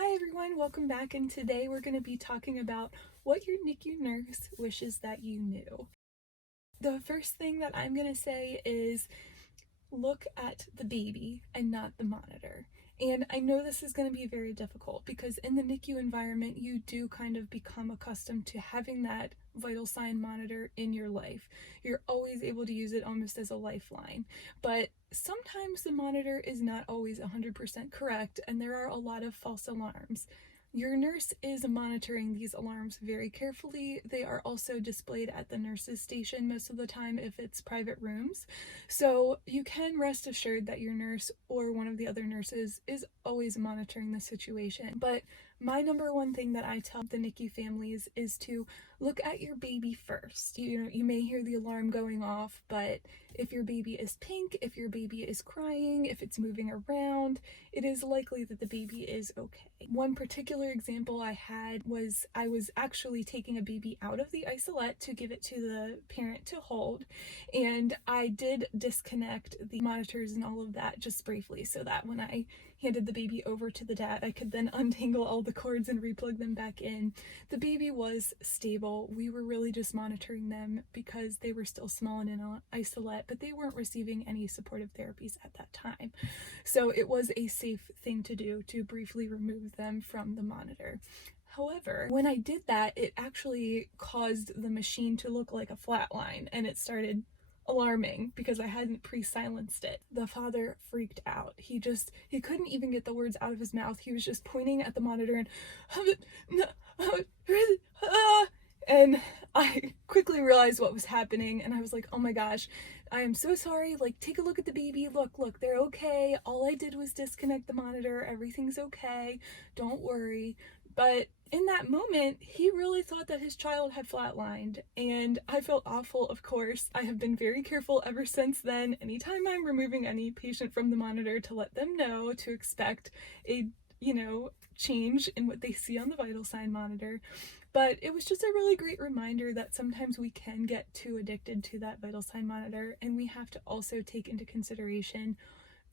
Hi everyone, welcome back, and today we're going to be talking about what your NICU nurse wishes that you knew. The first thing that I'm going to say is look at the baby and not the monitor. And I know this is going to be very difficult because in the NICU environment, you do kind of become accustomed to having that vital sign monitor in your life. You're always able to use it almost as a lifeline. But sometimes the monitor is not always 100% correct, and there are a lot of false alarms. Your nurse is monitoring these alarms very carefully. They are also displayed at the nurse's station most of the time if it's private rooms. So you can rest assured that your nurse or one of the other nurses is always monitoring the situation. But my number one thing that I tell the NICU families is to look at your baby first. You may hear the alarm going off, but if your baby is pink, if your baby is crying, if it's moving around, it is likely that the baby is okay. One particular example I had was I was actually taking a baby out of the isolette to give it to the parent to hold, and I did disconnect the monitors and all of that just briefly so that when I handed the baby over to the dad, I could then untangle all the cords and replug them back in. The baby was stable. We were really just monitoring them because they were still small and in an isolette, but they weren't receiving any supportive therapies at that time. So it was a safe thing to do to briefly remove them from the monitor. However, when I did that, it actually caused the machine to look like a flat line, and it started alarming because I hadn't pre-silenced it. The father freaked out. He couldn't even get the words out of his mouth. He was just pointing at the monitor and I quickly realized what was happening, and I was like, oh my gosh, I am so sorry. Like, take a look at the baby. Look, they're okay. All I did was disconnect the monitor. Everything's okay. Don't worry. But in that moment, he really thought that his child had flatlined, and I felt awful, of course. I have been very careful ever since then, anytime I'm removing any patient from the monitor, to let them know to expect a, change in what they see on the vital sign monitor. But it was just a really great reminder that sometimes we can get too addicted to that vital sign monitor, and we have to also take into consideration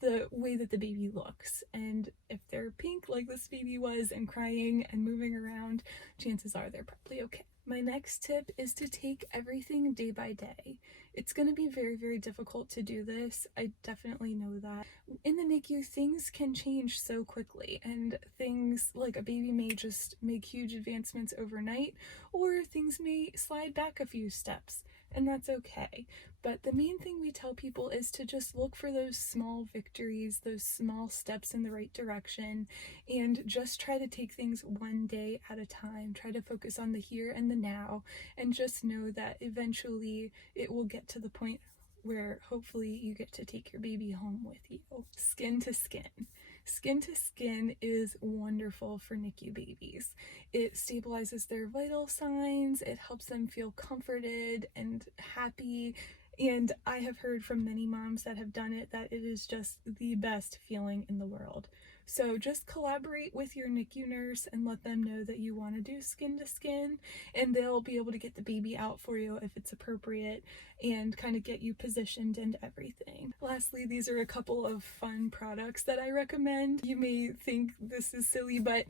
the way that the baby looks. And if they're pink like this baby was and crying and moving around, chances are they're probably okay. My next tip is to take everything day by day. It's going to be very, very difficult to do this. I definitely know that. In the NICU, things can change so quickly, and things like a baby may just make huge advancements overnight, or things may slide back a few steps, and that's okay. But the main thing we tell people is to just look for those small victories, those small steps in the right direction, and just try to take things one day at a time. Try to focus on the here and the now, and just know that eventually it will get to the point where hopefully you get to take your baby home with you. Skin to skin. Skin to skin is wonderful for NICU babies. It stabilizes their vital signs, it helps them feel comforted and happy, and I have heard from many moms that have done it that it is just the best feeling in the world. So just collaborate with your NICU nurse and let them know that you want to do skin to skin, and they'll be able to get the baby out for you if it's appropriate and kind of get you positioned and everything. Lastly, these are a couple of fun products that I recommend. You may think this is silly, but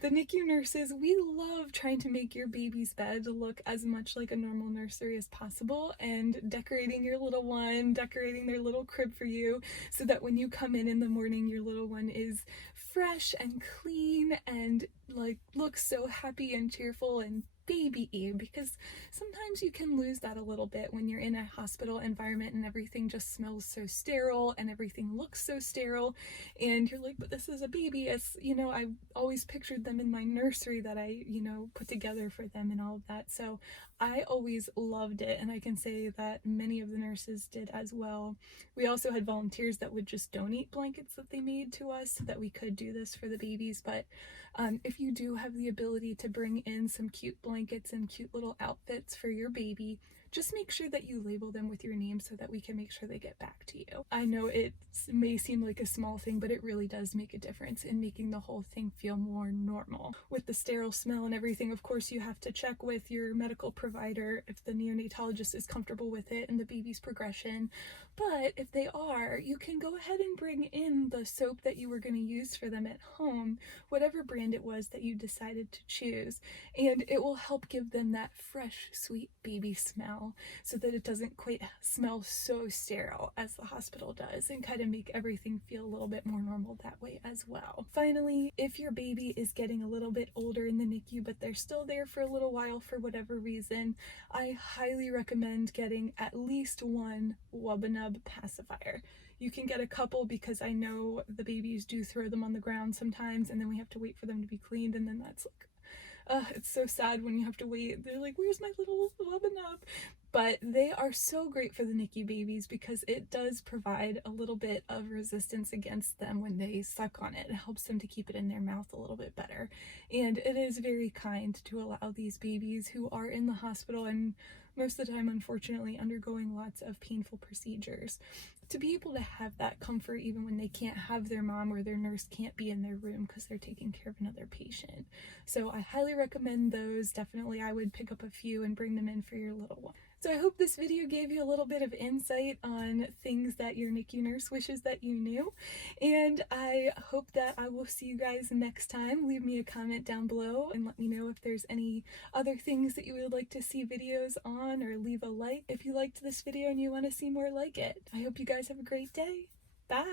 the NICU nurses, we love trying to make your baby's bed look as much like a normal nursery as possible, and decorating your little one, decorating their little crib for you, so that when you come in the morning, your little one is fresh and clean and like looks so happy and cheerful and baby-y, because sometimes you can lose that a little bit when you're in a hospital environment and everything just smells so sterile and everything looks so sterile, and you're like, but this is a baby. As I always pictured them in my nursery that I put together for them and all of that. So I always loved it, and I can say that many of the nurses did as well. We also had volunteers that would just donate blankets that they made to us so that we could do this for the babies. But if you do have the ability to bring in some cute blankets and cute little outfits for your baby, just make sure that you label them with your name so that we can make sure they get back to you. I know it may seem like a small thing, but it really does make a difference in making the whole thing feel more normal. With the sterile smell and everything, of course, you have to check with your medical provider if the neonatologist is comfortable with it and the baby's progression. But if they are, you can go ahead and bring in the soap that you were going to use for them at home, whatever brand it was that you decided to choose, and it will help give them that fresh, sweet baby smell so that it doesn't quite smell so sterile as the hospital does, and kind of make everything feel a little bit more normal that way as well. Finally, if your baby is getting a little bit older in the NICU but they're still there for a little while for whatever reason, I highly recommend getting at least one Wubbanub pacifier. You can get a couple because I know the babies do throw them on the ground sometimes and then we have to wait for them to be cleaned, and then that's like, it's so sad when you have to wait. They're like, where's my little Wubbanub? But they are so great for the NICU babies because it does provide a little bit of resistance against them when they suck on it. It helps them to keep it in their mouth a little bit better. And it is very kind to allow these babies who are in the hospital and most of the time, unfortunately, undergoing lots of painful procedures, to be able to have that comfort even when they can't have their mom or their nurse can't be in their room because they're taking care of another patient. So I highly recommend those. Definitely I would pick up a few and bring them in for your little one. So I hope this video gave you a little bit of insight on things that your NICU nurse wishes that you knew, and I hope that I will see you guys next time. Leave me a comment down below and let me know if there's any other things that you would like to see videos on, or leave a like if you liked this video and you want to see more like it. I hope you guys have a great day. Bye!